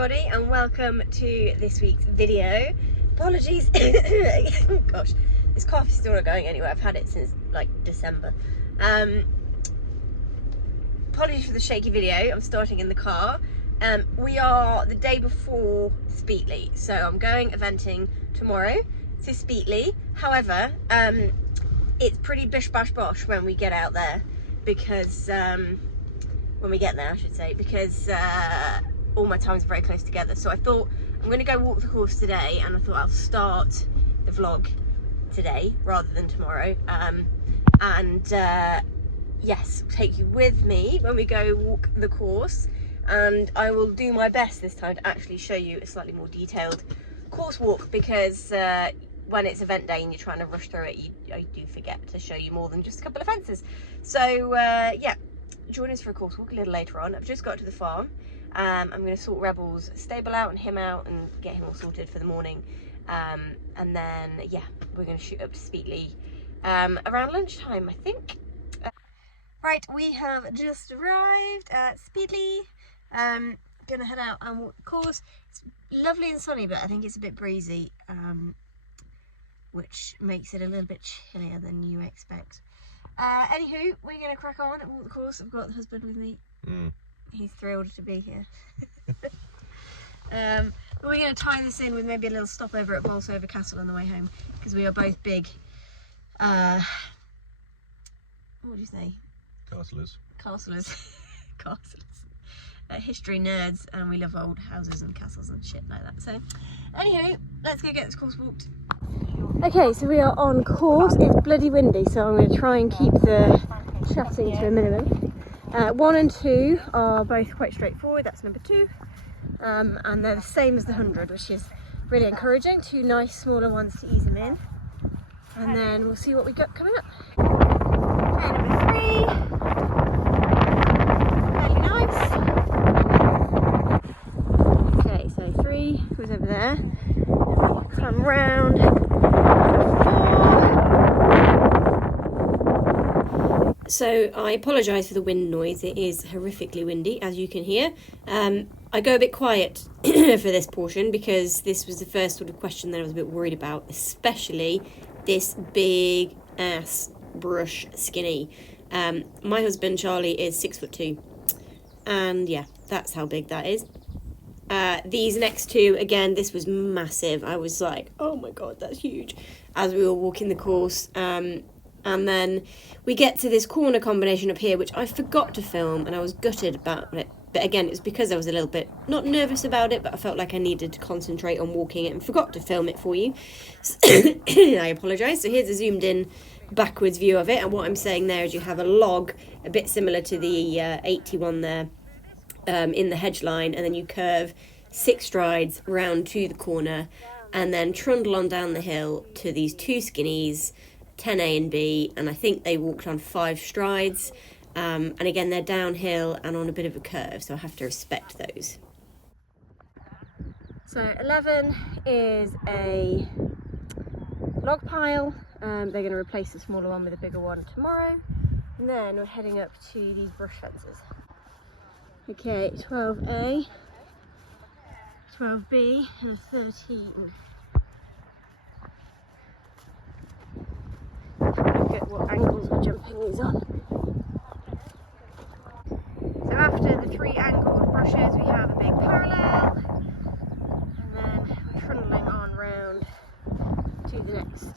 everybody and welcome to this week's video. Apologies, oh gosh, this cough is still not going anywhere. I've had it since like December. Apologies for the shaky video. I'm starting in the car. We are the day before Speetley, so I'm going eventing tomorrow to Speetley. However, it's pretty bish bash bosh when we get out there because when we get there I should say, because all my times are very close together. So I thought I'm going to go walk the course today, and I thought I'll start the vlog today rather than tomorrow, yes, take you with me when we go walk the course, and I will do my best this time to actually show you a slightly more detailed course walk, because when it's event day and you're trying to rush through it, I do forget to show you more than just a couple of fences. So yeah, join us for a course walk a little later on. I've just got to the farm. I'm going to sort Rebel's stable out and him out and get him all sorted for the morning, and then yeah, we're going to shoot up to Speetley around lunchtime, I think. Right, we have just arrived at Speetley. Gonna head out and walk the course. It's lovely and sunny, but I think it's a bit breezy, which makes it a little bit chillier than you expect. Anywho, we're gonna crack on and walk the course. I've got the husband with me. He's thrilled to be here. But we're gonna tie this in with maybe a little stopover at Bolsover Castle on the way home, because we are both big what do you say? Castlers. History nerds, and we love old houses and castles and shit like that. So anywho, let's go get this course walked. Okay, so we are on course. It's bloody windy, so I'm going to try and keep the chatting to a minimum. 1 and 2 are both quite straightforward. That's number 2, and they're the same as the 100, which is really encouraging. 2 nice smaller ones to ease them in, and then we'll see what we got coming up. Okay, number 3. Fairly nice. Okay, so 3 goes over there. Come round. 4. So I apologise for the wind noise. It is horrifically windy, as you can hear. I go a bit quiet for this portion because this was the first sort of question that I was a bit worried about, especially this big ass brush skinny. My husband Charlie is 6'2", and yeah, that's how big that is. These next 2, again, this was massive. I was like, oh my god, that's huge, as we were walking the course. And then we get to this corner combination up here, which I forgot to film, and I was gutted about it. But again, it was because I was a little bit, not nervous about it, but I felt like I needed to concentrate on walking it and forgot to film it for you. So I apologise. So here's a zoomed in backwards view of it, and what I'm saying there is you have a log, a bit similar to the 81 there, in the hedge line, and then you curve 6 strides round to the corner, and then trundle on down the hill to these 2 skinnies, 10A and B, and I think they walked on 5 strides. And again, they're downhill and on a bit of a curve, so I have to respect those. So 11 is a log pile. They're going to replace the smaller one with a bigger one tomorrow, and then we're heading up to these brush fences. Okay, 12A, 12B, and 13. Look at what angles we're jumping these on. So after the 3 angled brushes, we have a big parallel, and then we're trundling on round to the next.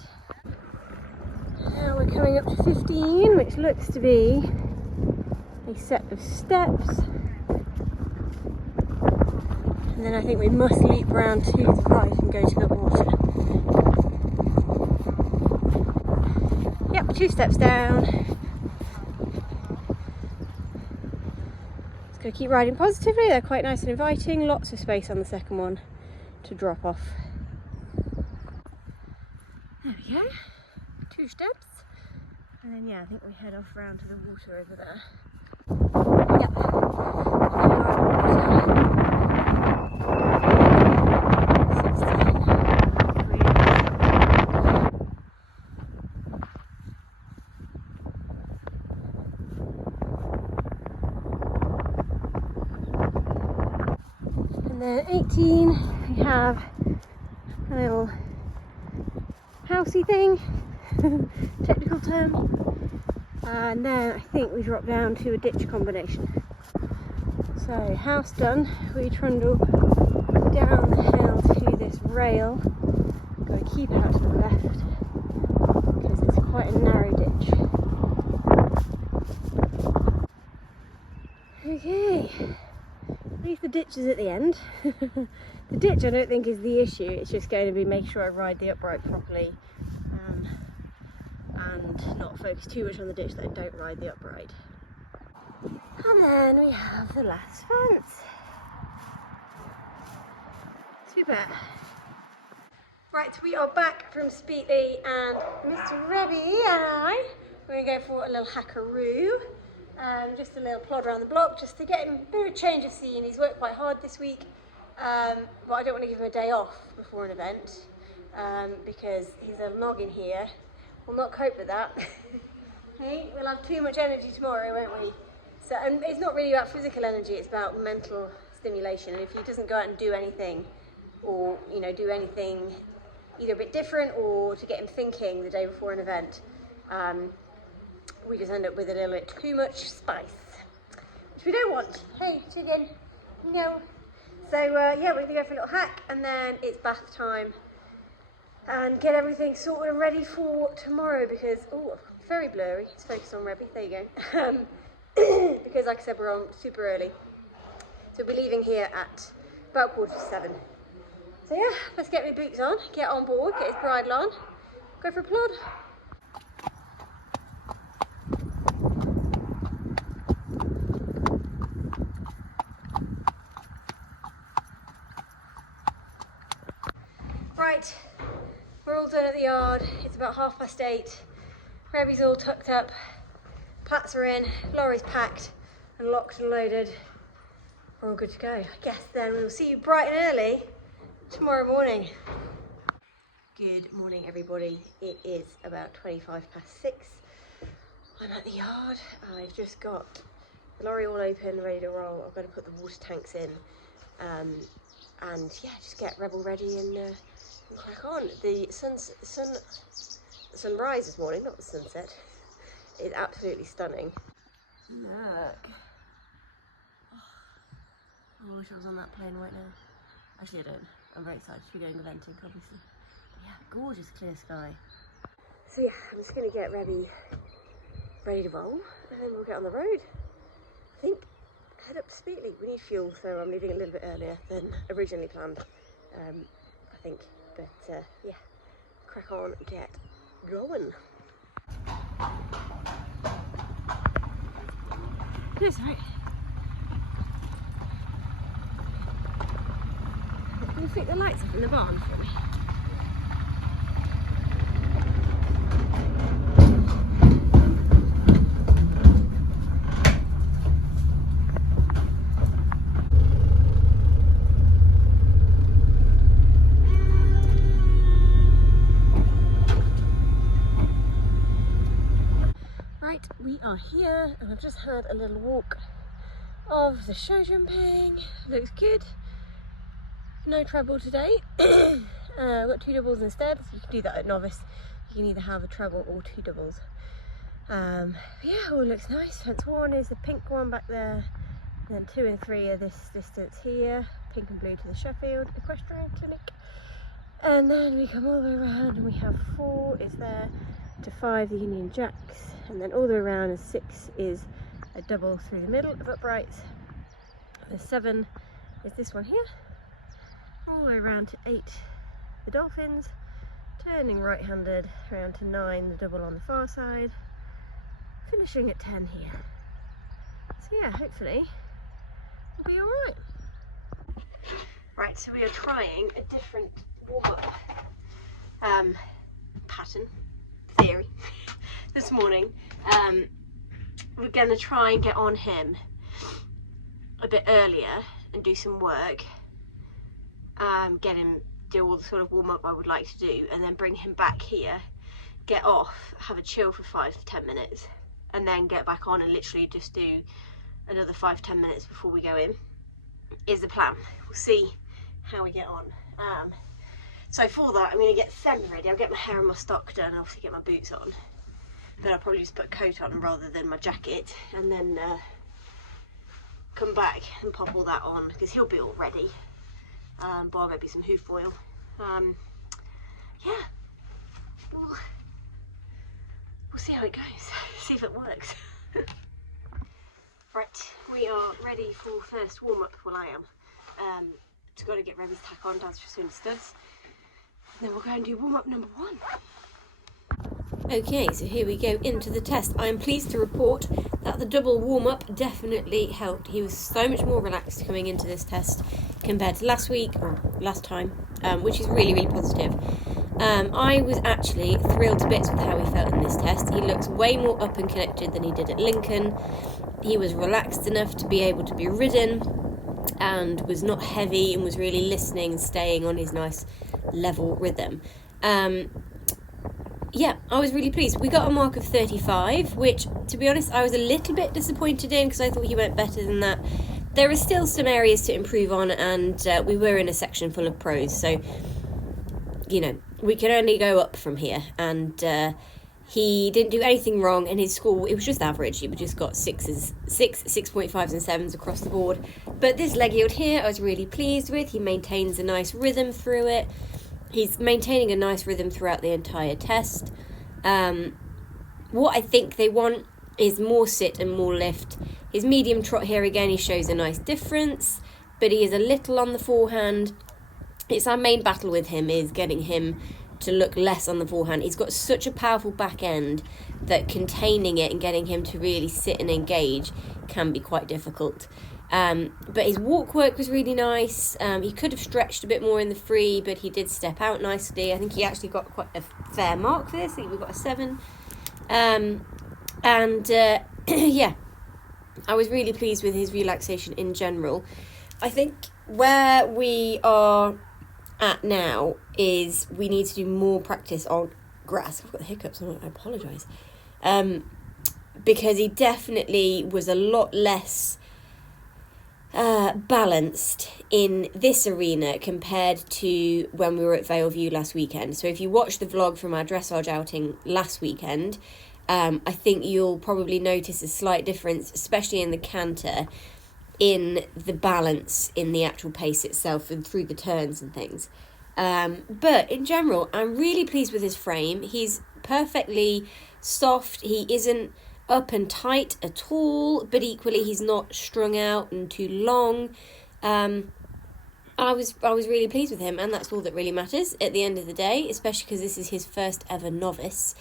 Now we're coming up to 15, which looks to be a set of steps. And then I think we must leap round to the right and go to the water. Yep, 2 steps down. Just gonna keep riding positively. They're quite nice and inviting. Lots of space on the second one to drop off. There we go. 2 steps. And then yeah, I think we head off round to the water over there. Yep. And then 18, we have a little housey thing, technical term. And then I think we drop down to a ditch combination. So house done, we trundle down the hill to this rail. Got to keep out to the left because it's quite a narrow ditch. Okay, at least the ditch is at the end. The ditch I don't think is the issue, it's just going to be make sure I ride the upright properly and not focus too much on the ditch that I don't ride the upright. And then we have the last fence. Super. Right, we are back from Speetley and Mr. Rebby and I, we're going to go for a little hackaroo. Just a little plod around the block just to get him a bit of a change of scene. He's worked quite hard this week, but I don't want to give him a day off before an event because his little noggin here will not cope with that. Okay, we'll have too much energy tomorrow, won't we? So, and it's not really about physical energy, it's about mental stimulation. And if he doesn't go out and do anything, or do anything either a bit different or to get him thinking the day before an event, we just end up with a little bit too much spice, which we don't want. Hey, chicken, no. So yeah, we're gonna go for a little hack and then it's bath time and get everything sorted and ready for tomorrow because, oh, very blurry. It's focused on Rebby, there you go. Because like I said, we're on super early. So we'll be leaving here at about 7:15. So yeah, let's get my boots on, get on board, get his bridle on, go for a plod. Right, we're all done at the yard. It's about 8:30. Rebby's all tucked up, plats are in, lorry's packed and locked and loaded. We're all good to go. I guess then we'll see you bright and early tomorrow morning. Good morning, everybody. It is about 6:25. I'm at the yard. I've just got the lorry all open, ready to roll. I've got to put the water tanks in, and yeah, just get Rebel ready and crack on. The sunrise this morning, not the sunset, is absolutely stunning. Look. Oh, I wish I was on that plane right now. Actually, I don't. I'm very excited to be going eventing, obviously. But yeah, gorgeous clear sky. So yeah, I'm just going to get Rebby ready to roll, and then we'll get on the road. I think head up to Speetley. We need fuel, so I'm leaving a little bit earlier than originally planned. I think, but yeah, crack on, get going. That's right. Can you flick the lights off in the barn for me? Right, we are here and I've just had a little walk of the show jumping. Looks good. No treble today. I've got 2 doubles instead, so you can do that at Novice. You can either have a treble or 2 doubles. Yeah, all looks nice. Fence 1 is the pink one back there, and then 2 and 3 are this distance here, pink and blue to the Sheffield Equestrian Clinic. And then we come all the way around and we have 4 is there to 5 the Union Jacks, and then all the way around, and 6 is a double through the middle of uprights. The 7 is this one here, all the way around to 8 the Dolphins, turning right-handed around to 9 the double on the far side, finishing at 10 here. So yeah, hopefully we'll be alright. Right, so we are trying a different warm-up pattern, theory, this morning. We're going to try and get on him a bit earlier and do some work, get him do all the sort of warm-up I would like to do, and then bring him back here, get off, have a chill for 5 to 10 minutes, and then get back on and literally just do another 5-10 minutes before we go in. is the plan. We'll see how we get on. So for that, I'm going to get Fem ready. I'll get my hair and my stock done, obviously get my boots on. But I'll probably just put a coat on rather than my jacket, and then come back and pop all that on, because he'll be all ready. Bar maybe some hoof oil. Yeah, we'll see how it goes, see if it works. Right, we are ready for first warm-up. Well, I am. Just got to get Remy's tack on, Dad's just doing the studs. And then we'll go and do warm-up number 1. Okay, so here we go into the test. I am pleased to report that the double warm-up definitely helped. He was so much more relaxed coming into this test compared to last week, or last time, which is really, really positive. I was actually thrilled to bits with how he felt in this test. He looks way more up and connected than he did at Lincoln. He was relaxed enough to be able to be ridden and was not heavy and was really listening and staying on his nice level rhythm. Yeah, I was really pleased. We got a mark of 35, which, to be honest, I was a little bit disappointed in because I thought he went better than that. There are still some areas to improve on, and we were in a section full of pros, so, you know, we can only go up from here. And he didn't do anything wrong, and his score, it was just average. He just got 6.5s and 7s across the board. But this leg yield here, I was really pleased with. He maintains a nice rhythm through it. He's maintaining a nice rhythm throughout the entire test. What I think they want is more sit and more lift. His medium trot here, again, he shows a nice difference, but he is a little on the forehand. It's our main battle with him, is getting him to look less on the forehand. He's got such a powerful back end that containing it and getting him to really sit and engage can be quite difficult. But his walk work was really nice. He could have stretched a bit more in the free, but he did step out nicely. I think he actually got quite a fair mark for this. I think we got a 7. Yeah, I was really pleased with his relaxation in general. I think where we are at now is we need to do more practice on grass. I've got the hiccups, I apologise. Because he definitely was a lot less balanced in this arena compared to when we were at Valeview last weekend. So if you watch the vlog from our dressage outing last weekend, I think you'll probably notice a slight difference, especially in the canter, in the balance in the actual pace itself and through the turns and things. But in general, I'm really pleased with his frame. He's perfectly soft. He isn't up and tight at all, but equally he's not strung out and too long. I was really pleased with him, and that's all that really matters at the end of the day, especially because this is his first ever novice.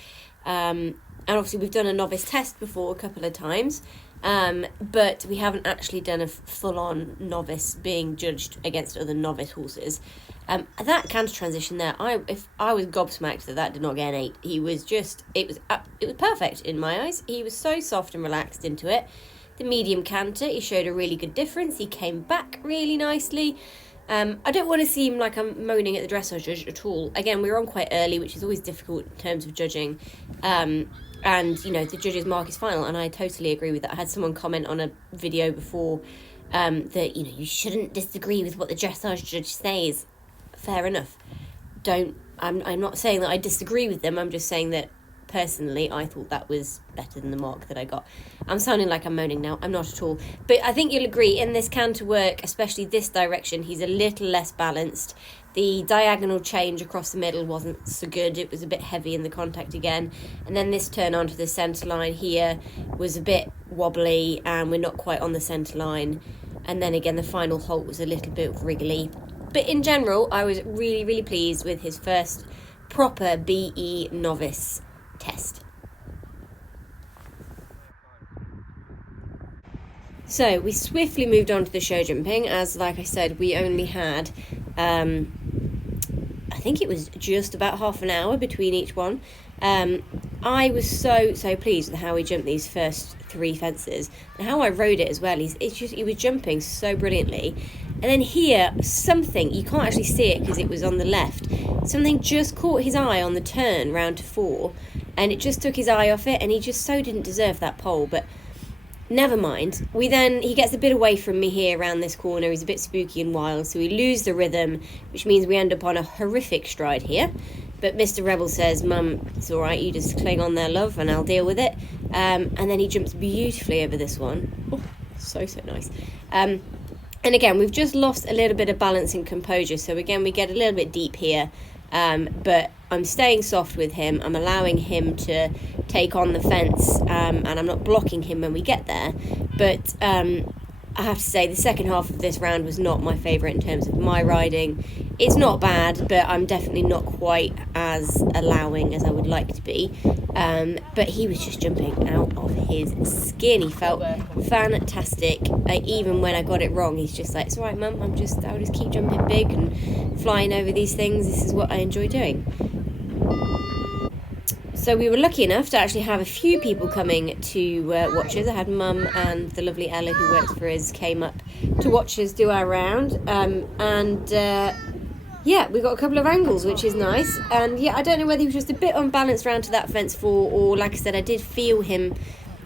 And obviously we've done a novice test before a couple of times, but we haven't actually done a full-on novice being judged against other novice horses. That canter transition there, if I was gobsmacked that did not get an 8. It was perfect in my eyes. He was so soft and relaxed into it. The medium canter, he showed a really good difference. He came back really nicely. I don't want to seem like I'm moaning at the dressage judge at all. Again, we were on quite early, which is always difficult in terms of judging. And, you know, the judge's mark is final, and I totally agree with that. I had someone comment on a video before that, you know, you shouldn't disagree with what the dressage judge says. Fair enough. I'm not saying that I disagree with them. I'm just saying that personally I thought that was better than the mark that I got. I'm sounding like I'm moaning now. I'm not at all. But I think you'll agree, in this canter work, especially this direction, he's a little less balanced. The diagonal change across the middle wasn't so good. It was a bit heavy in the contact again. And then this turn onto the centre line here was a bit wobbly, and we're not quite on the centre line. And then again, the final halt was a little bit wriggly. But in general, I was really, really pleased with his first proper BE Novice test. So we swiftly moved on to the show jumping, as like I said, we only had I think it was just about half an hour between each one. I was so pleased with how he jumped these first 3 fences and how I rode it as well. He was jumping so brilliantly. And then here, something, you can't actually see it because it was on the left, something just caught his eye on the turn round to 4, and it just took his eye off it, and he just so didn't deserve that pole. But never mind. He gets a bit away from me here around this corner. He's a bit spooky and wild, so we lose the rhythm, which means we end up on a horrific stride here. But Mr. Rebel says, Mum, it's all right, you just cling on there, love, and I'll deal with it. And then he jumps beautifully over this one. Oh, so nice. And again, we've just lost a little bit of balance and composure. So again, we get a little bit deep here. But I'm staying soft with him. I'm allowing him to take on the fence, and I'm not blocking him when we get there. But I have to say the second half of this round was not my favourite in terms of my riding. It's not bad, but I'm definitely not quite as allowing as I would like to be. But he was just jumping out of his skin. He felt fantastic. Even when I got it wrong, he's just like, it's all right, Mum, I'll just keep jumping big and flying over these things. This is what I enjoy doing. So we were lucky enough to actually have a few people coming to watch us. I had Mum and the lovely Ella who works for us came up to watch us do our round. Yeah, we got a couple of angles, which is nice. And yeah, I don't know whether he was just a bit unbalanced round to that fence 4, or like I said, I did feel him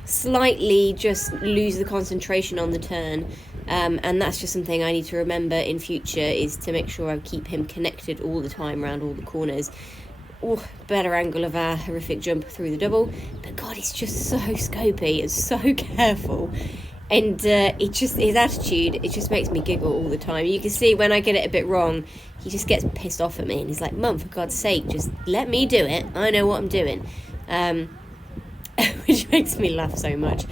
slightly just lose the concentration on the turn. And that's just something I need to remember in future, is to make sure I keep him connected all the time around all the corners. Oh, better angle of our horrific jump through the double. But God, he's just so scopy and so careful. And his attitude, it just makes me giggle all the time. You can see when I get it a bit wrong, he just gets pissed off at me. And he's like, Mum, for God's sake, just let me do it. I know what I'm doing. Which makes me laugh so much.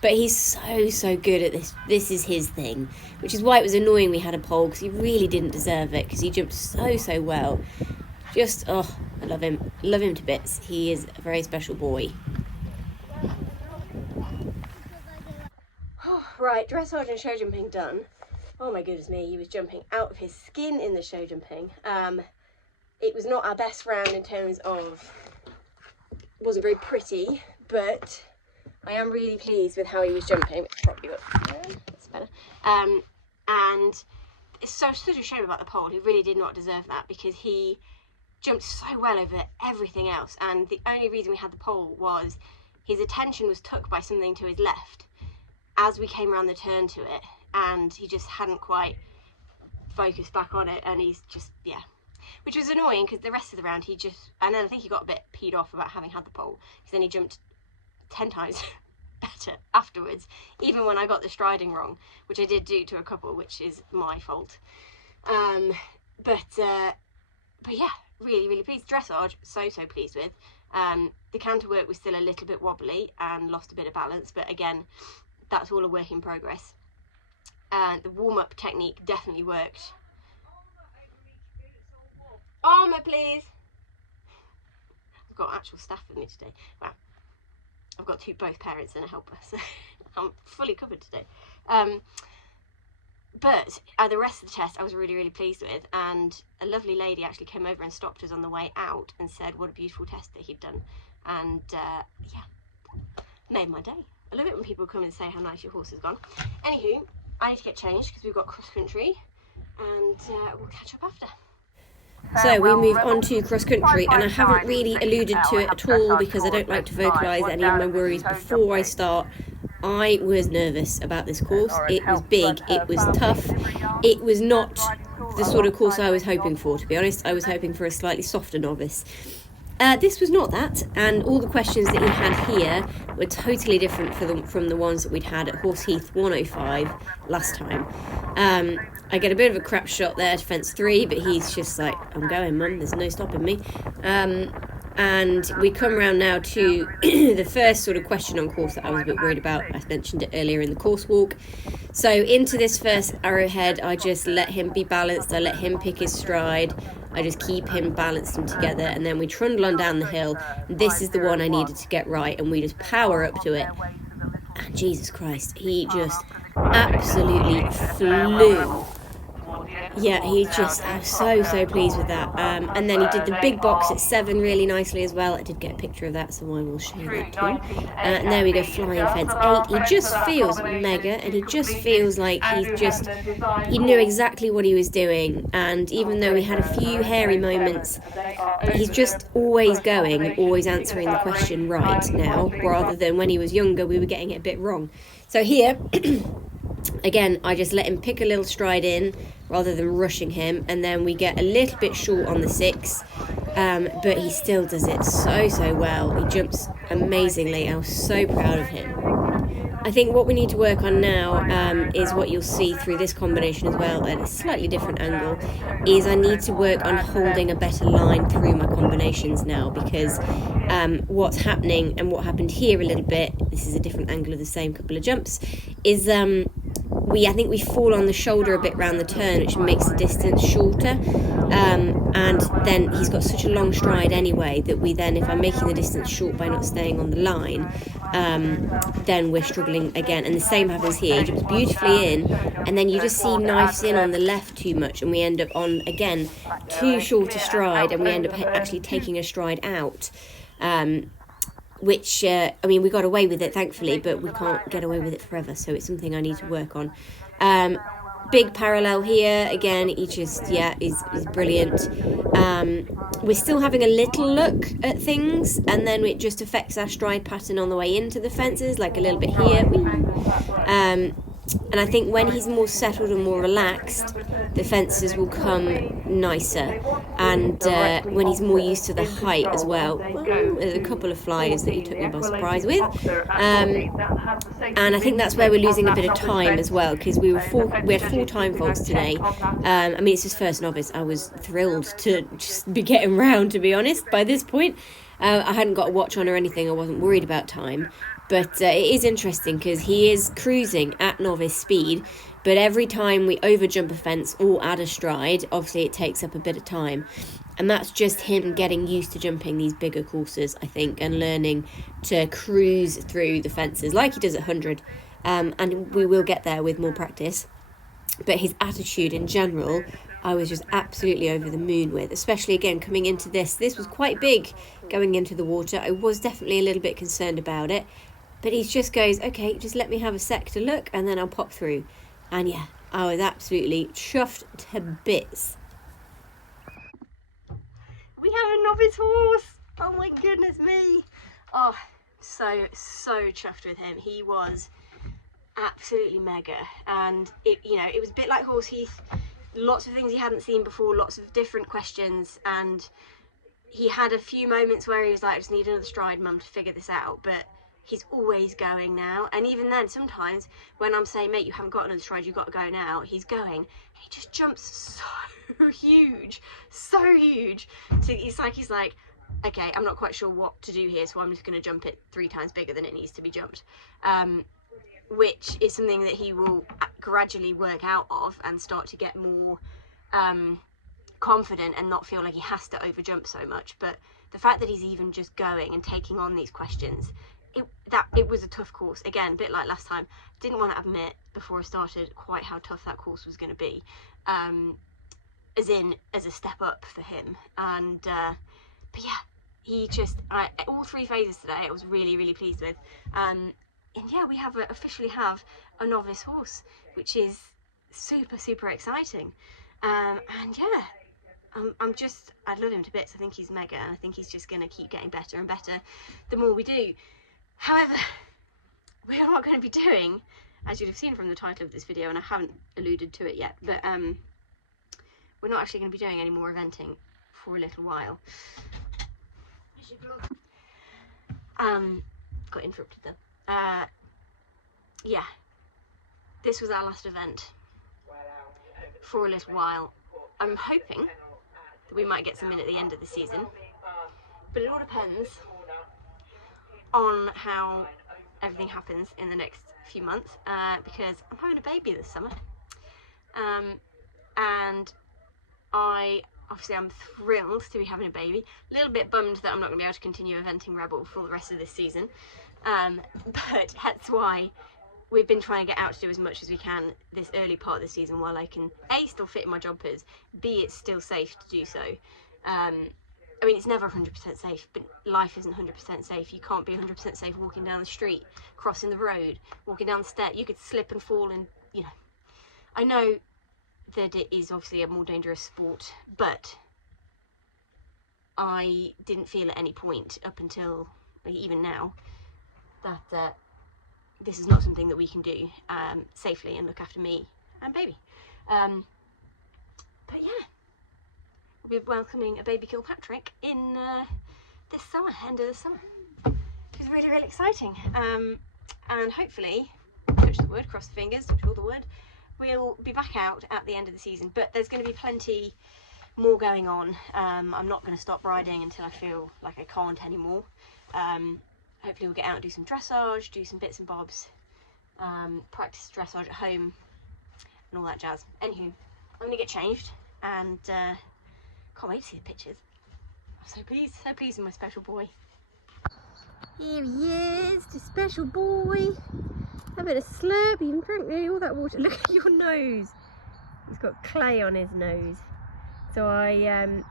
But he's so good at this. This is his thing. Which is why it was annoying we had a pole, because he really didn't deserve it, because he jumped so well. Just, I love him. Love him to bits. He is a very special boy. Right, dressage and show jumping done. Oh my goodness me, he was jumping out of his skin in the show jumping. It was not our best round in terms of, it wasn't very pretty, but I am really pleased with how he was jumping. Probably that's better. And it's such a shame about the pole. He really did not deserve that, because he jumped so well over everything else, and the only reason we had the pole was his attention was took by something to his left as we came around the turn to it, and he just hadn't quite focused back on it, and he's just, yeah, which was annoying, because the rest of the round and then I think he got a bit peed off about having had the pole, because then he jumped 10 times better afterwards, even when I got the striding wrong, which I did do to a couple, which is my fault. But yeah, really pleased. Dressage, so pleased with. The counter work was still a little bit wobbly and lost a bit of balance, but again, that's all a work in progress. The warm-up technique definitely worked. Armour, please. I've got actual staff with me today. Wow. I've got both parents and a helper, so I'm fully covered today. But the rest of the test I was really pleased with, and a lovely lady actually came over and stopped us on the way out and said what a beautiful test that he'd done, and yeah, made my day. I love it when people come and say how nice your horse has gone. Anywho, I need to get changed because we've got cross country, and we'll catch up after. So we move on to cross country, and I haven't really alluded to it at all because I don't like to vocalise any of my worries before I start. I was nervous about this course. It was big, it was tough, it was not the sort of course I was hoping for, to be honest. I was hoping for a slightly softer novice. This was not that, and all the questions that he had here were totally different from the ones that we'd had at Horse Heath 105 last time. I get a bit of a crap shot there to fence 3, but he's just like, I'm going, Mum, there's no stopping me. And we come round now to the first sort of question on course that I was a bit worried about. I mentioned it earlier in the course walk. So into this first arrowhead, I just let him be balanced. I let him pick his stride. I just keep him balanced and together. And then we trundle on down the hill. This is the one I needed to get right. And we just power up to it. And Jesus Christ, he just absolutely flew. Yeah, he just, I was so pleased with that. And then he did the big box at 7 really nicely as well. I did get a picture of that, so I will show that too. And there we go, flying fence 8. He just feels mega, and he just feels like he knew exactly what he was doing. And even though we had a few hairy moments, he's just always going and always answering the question right now, rather than when he was younger we were getting it a bit wrong. So here, again, I just let him pick a little stride in rather than rushing him, and then we get a little bit short on the 6, but he still does it so well. He jumps amazingly. I was so proud of him. I think what we need to work on now is what you'll see through this combination as well at a slightly different angle, is I need to work on holding a better line through my combinations now, because what's happening and what happened here a little bit, this is a different angle of the same couple of jumps, is I think we fall on the shoulder a bit round the turn, which makes the distance shorter, and then he's got such a long stride anyway that we then, if I'm making the distance short by not staying on the line, then we're struggling again. And the same happens here. He jumps beautifully in, and then you just see knifes in on the left too much, and we end up on, again, too short a stride, and we end up actually taking a stride out. Which, I mean, we got away with it, thankfully, but we can't get away with it forever, so it's something I need to work on. Big parallel here, again, he just, is brilliant. We're still having a little look at things, and then it just affects our stride pattern on the way into the fences, like a little bit here. And I think when he's more settled and more relaxed, the fences will come nicer. And when he's more used to the height as well, there's a couple of flyers that he took me by surprise with. And I think that's where we're losing a bit of time as well, because we had 4 time faults today. I mean, it's his first novice. I was thrilled to just be getting round, to be honest, by this point. I hadn't got a watch on or anything. I wasn't worried about time. But it is interesting because he is cruising at novice speed, but every time we overjump a fence or add a stride, obviously it takes up a bit of time. And that's just him getting used to jumping these bigger courses, I think, and learning to cruise through the fences like he does at 100. And we will get there with more practice. But his attitude in general, I was just absolutely over the moon with, especially, again, coming into this. This was quite big going into the water. I was definitely a little bit concerned about it. But he just goes, okay, just let me have a sec to look, and then I'll pop through. And yeah, I was absolutely chuffed to bits. We have a novice horse. Oh my goodness me. Oh, so chuffed with him. He was absolutely mega. And it was a bit like Horse Heath. Lots of things he hadn't seen before, lots of different questions. And he had a few moments where he was like, I just need another stride, Mum, to figure this out. But he's always going now, and even then sometimes when I'm saying, mate, you haven't got another stride, you've got to go now, he's going, and he just jumps so huge, so it's like he's like, okay, I'm not quite sure what to do here, so I'm just going to jump it 3 times bigger than it needs to be jumped, which is something that he will gradually work out of and start to get more confident and not feel like he has to overjump so much. But the fact that he's even just going and taking on these questions, it was a tough course. Again, a bit like last time, didn't want to admit before I started quite how tough that course was going to be, as a step up for him. And but yeah, he just, all 3 phases today I was really pleased with, and yeah, we officially have a novice horse, which is super exciting. And yeah, I love him to bits. I think he's mega, and I think he's just going to keep getting better and better the more we do. However, we are not going to be doing, as you'd have seen from the title of this video, and I haven't alluded to it yet, but we're not actually going to be doing any more eventing for a little while. Got interrupted then. Yeah, this was our last event for a little while. I'm hoping that we might get some in at the end of the season, but it all depends on how everything happens in the next few months, because I'm having a baby this summer, and I'm thrilled to be having a baby. A little bit bummed that I'm not going to be able to continue eventing Rebel for the rest of this season, but that's why we've been trying to get out to do as much as we can this early part of the season, while I can A, still fit in my jumpers, B, it's still safe to do so. I mean, it's never 100% safe, but life isn't 100% safe. You can't be 100% safe walking down the street, crossing the road, walking down the stairs. You could slip and fall, and, I know that it is obviously a more dangerous sport, but I didn't feel at any point up until even now that this is not something that we can do safely and look after me and baby. But yeah, we'll be welcoming a baby Kilpatrick in this summer, end of the summer, which is really, really exciting. And hopefully, touch the wood, cross the fingers, touch all the wood, we'll be back out at the end of the season. But there's going to be plenty more going on. I'm not going to stop riding until I feel like I can't anymore. Hopefully we'll get out and do some dressage, do some bits and bobs, practice dressage at home and all that jazz. Anywho, I'm going to get changed and can't wait to see the pictures. I'm so pleased with my special boy. Here he is, the special boy. Having a slurp, you can drink nearly all that water. Look at your nose. He's got clay on his nose. So I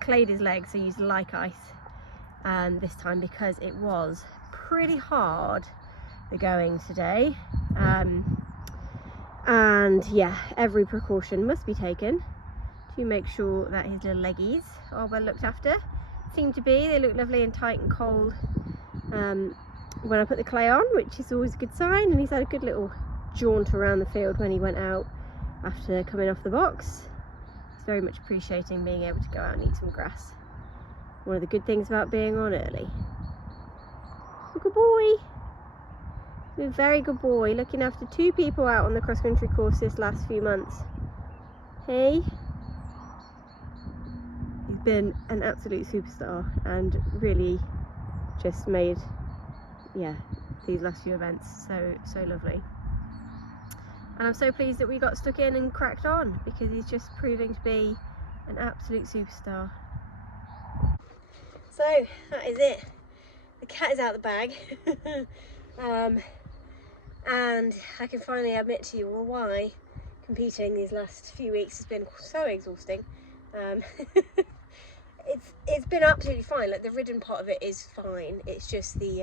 clayed his legs, so I used like ice this time because it was pretty hard, the going today. And yeah, every precaution must be taken to make sure that his little leggies are well looked after. Seem to be, they look lovely and tight and cold when I put the clay on, which is always a good sign. And he's had a good little jaunt around the field when he went out after coming off the box. He's very much appreciating being able to go out and eat some grass. One of the good things about being on early. Good boy. He's a very good boy, looking after 2 people out on the cross-country course this last few months. Hey? He's been an absolute superstar and really just made, yeah, these last few events so lovely. And I'm so pleased that we got stuck in and cracked on, because he's just proving to be an absolute superstar. So that is it. The cat is out of the bag. And I can finally admit to you all why competing these last few weeks has been so exhausting. It's been absolutely fine. Like, the ridden part of it is fine. It's just the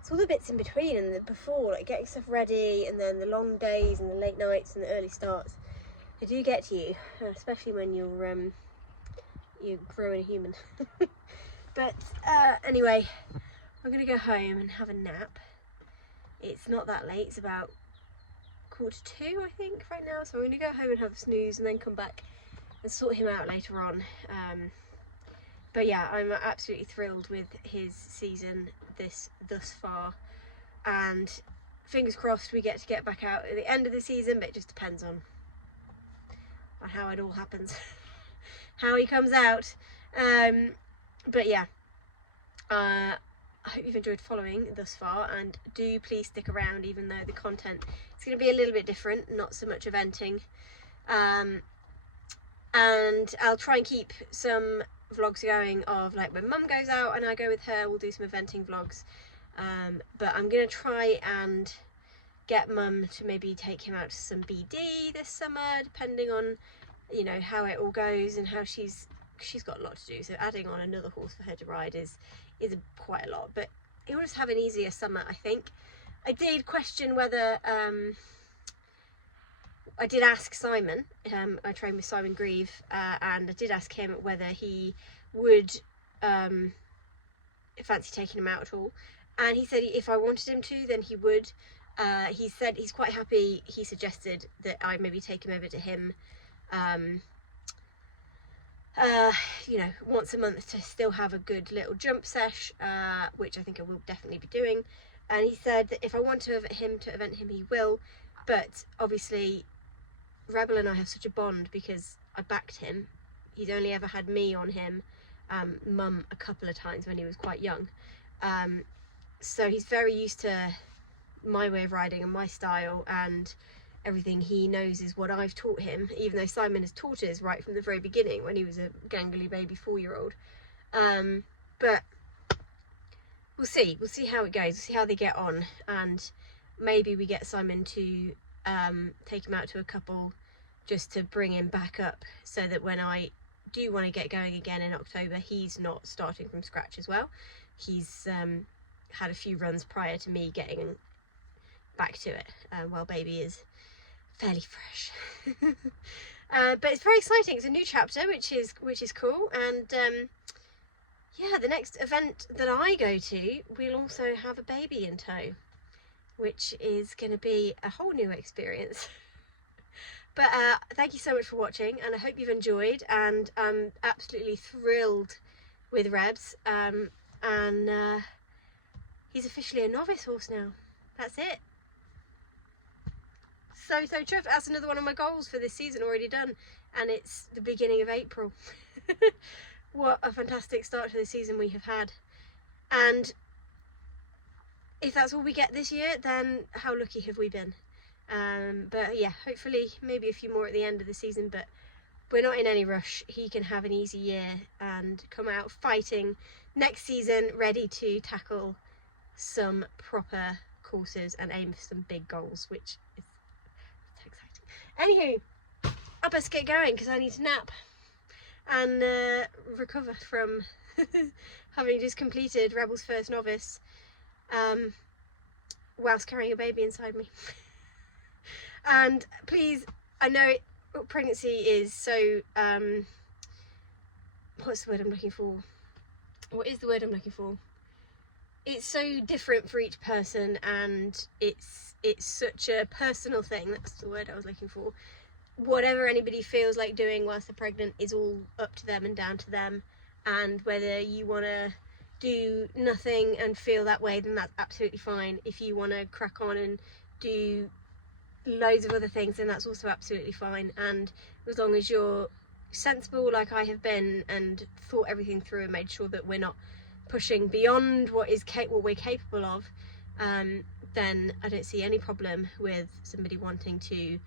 it's all the bits in between and the before, like getting stuff ready, and then the long days and the late nights and the early starts. They do get to you, especially when you're growing a human. But anyway, I'm gonna go home and have a nap. It's not that late, it's about 1:45 I think right now, so I'm gonna go home and have a snooze and then come back and sort him out later on. But yeah, I'm absolutely thrilled with his season thus far, and fingers crossed we get back out at the end of the season, but it just depends on how it all happens. How he comes out. But yeah, I hope you've enjoyed following thus far, and do please stick around, even though the content is going to be a little bit different, not so much eventing. And I'll try and keep some vlogs going of like when mum goes out and I go with her, we'll do some eventing vlogs. But I'm going to try and get mum to maybe take him out to some BD this summer, depending on, you know, how it all goes and how she's got a lot to do, so adding on another horse for her to ride is quite a lot, but it will just have an easier summer, I think. I did question whether I did ask Simon, I trained with Simon Grieve, and I did ask him whether he would fancy taking him out at all, and he said if I wanted him to, then he would. He said he's quite happy. He suggested that I maybe take him over to him you know, once a month, to still have a good little jump sesh, which I think I will definitely be doing. And he said that if I want to event him, he will, but obviously Rebel and I have such a bond because I backed him. He's only ever had me on him, mum a couple of times when he was quite young, so he's very used to my way of riding and my style, and everything he knows is what I've taught him, even though Simon has taught us right from the very beginning when he was a gangly baby 4-year-old. But we'll see how it goes, we'll see how they get on, and maybe we get Simon to take him out to a couple just to bring him back up, so that when I do want to get going again in October, he's not starting from scratch as well. He's had a few runs prior to me getting back to it, while baby is fairly fresh. But it's very exciting. It's a new chapter, which is cool, and yeah, the next event that I go to, we'll also have a baby in tow. which is going to be a whole new experience. But thank you so much for watching, and I hope you've enjoyed, and I'm absolutely thrilled with Rebs, and he's officially a novice horse now. That's it. So chuffed. That's another one of my goals for this season already done, and it's the beginning of April. What a fantastic start to the season we have had, and if that's all we get this year, then how lucky have we been? But yeah, hopefully maybe a few more at the end of the season, but we're not in any rush. He can have an easy year and come out fighting next season, ready to tackle some proper courses and aim for some big goals, which is so exciting. Anywho, I best get going because I need to nap and recover from having just completed Rebel's first novice whilst carrying a baby inside me. And please, I know pregnancy is so, what's the word I'm looking for? What is the word I'm looking for? It's so different for each person, and it's such a personal thing. That's the word I was looking for. Whatever anybody feels like doing whilst they're pregnant is all up to them and down to them. And whether you want to do nothing and feel that way, then that's absolutely fine. If you want to crack on and do loads of other things, then that's also absolutely fine. And as long as you're sensible like I have been and thought everything through and made sure that we're not pushing beyond what we're capable of, then I don't see any problem with somebody wanting to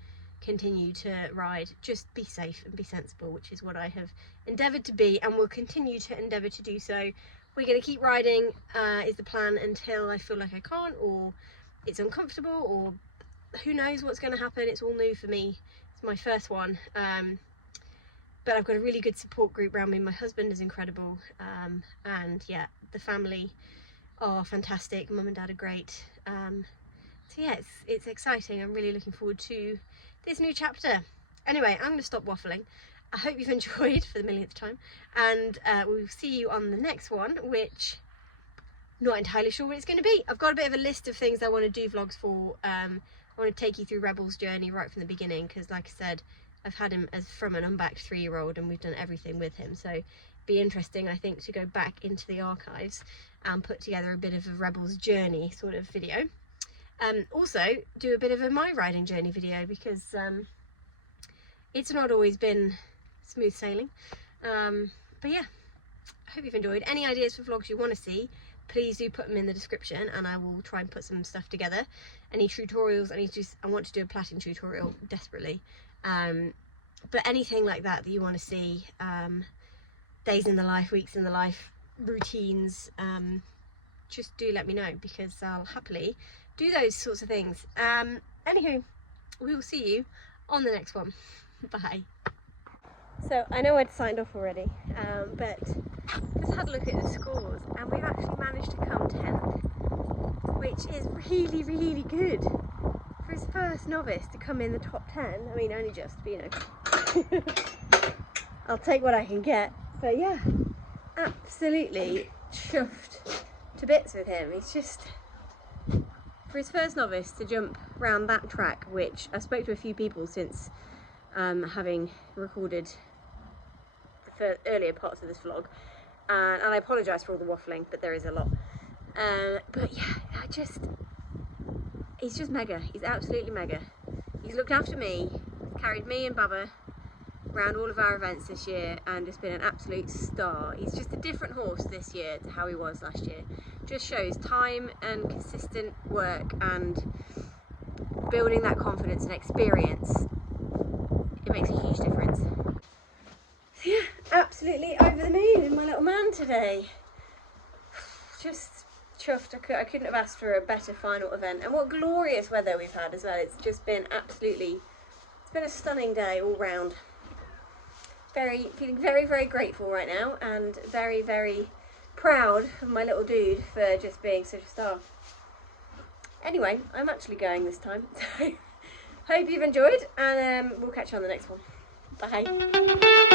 continue to ride. Just be safe and be sensible, which is what I have endeavoured to be and will continue to endeavour to do so. We're going to keep riding, is the plan, until I feel like I can't, or it's uncomfortable, or who knows what's going to happen. It's all new for me. It's my first one, but I've got a really good support group around me. My husband is incredible, and yeah, the family are fantastic. Mum and dad are great. So yeah, it's exciting. I'm really looking forward to this new chapter. Anyway, I'm going to stop waffling. I hope you've enjoyed for the millionth time, and we'll see you on the next one, which not entirely sure what it's going to be. I've got a bit of a list of things I want to do vlogs for. I want to take you through Rebel's journey right from the beginning, because like I said, I've had him from an unbacked 3-year-old, and we've done everything with him. So it'd be interesting, I think, to go back into the archives and put together a bit of a Rebel's journey sort of video. Also do a bit of a my riding journey video, because it's not always been smooth sailing. But yeah, I hope you've enjoyed. Any ideas for vlogs you want to see, please do put them in the description, and I will try and put some stuff together. Any tutorials, I want to do a plaiting tutorial desperately. But anything like that you want to see, days in the life, weeks in the life, routines, just do let me know, because I'll happily do those sorts of things. Anywho, we will see you on the next one. Bye. So I know I'd signed off already, but just had a look at the scores, and we've actually managed to come 10th, which is really, really good for his first novice to come in the top 10. I mean, only just, but you know, I'll take what I can get. But yeah, absolutely chuffed to bits with him. He's just, for his first novice to jump around that track, which I spoke to a few people since having recorded the earlier parts of this vlog, and I apologise for all the waffling, but there is a lot. But yeah, he's just mega. He's absolutely mega. He's looked after me, carried me and Baba around all of our events this year, and just been an absolute star. He's just a different horse this year to how he was last year. Just shows time and consistent work and building that confidence and experience. It makes a huge difference. So yeah, absolutely over the moon with my little man today. Just chuffed. I couldn't have asked for a better final event, and what glorious weather we've had as well. It's just been absolutely, it's been a stunning day all round. Feeling very, very grateful right now, and very, very proud of my little dude for just being such a star. Anyway, I'm actually going this time, so hope you've enjoyed, and we'll catch you on the next one. Bye.